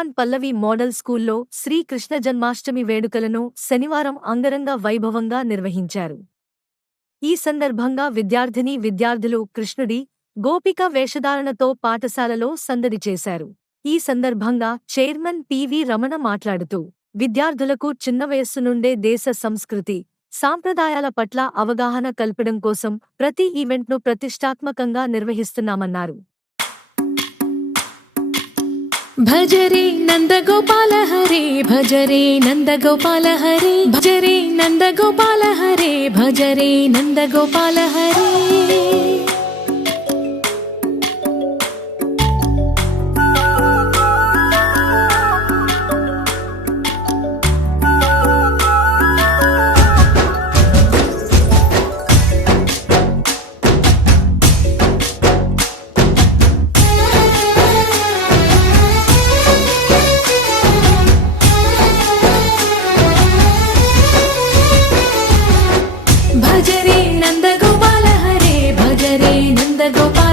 ముస్కాన్ పల్లవి model స్కూల్లో శ్రీ కృష్ణ జన్మాష్టమి వేడుకలను శనివారం అంగరంగ వైభవంగా నిర్వహించారు. ఈ సందర్భంగా విద్యార్థులు కృష్ణుడి, గోపిక వేషధారణతో పాఠశాలలో సందడి చేశారు. ఈ సందర్భంగా చైర్మన్ పి.వి. రమణ మాట్లాడుతూ, విద్యార్థులకు చిన్న వయస్సు నుండే దేశ సంస్కృతి, సాంప్రదాయాల పట్ల అవగాహన కల్పడం కోసం ప్రతి ఈవెంట్ను ప్రతిష్టాత్మకంగా నిర్వహిస్తున్నామన్నారు. భజరే నందగోపాల హరే భజరే నందగోపాల హరే భజరే నందగోపాల హరే భజరే నందగోపాల హరే. భజరే నందగోపాల హరే భజరే నందగోపాల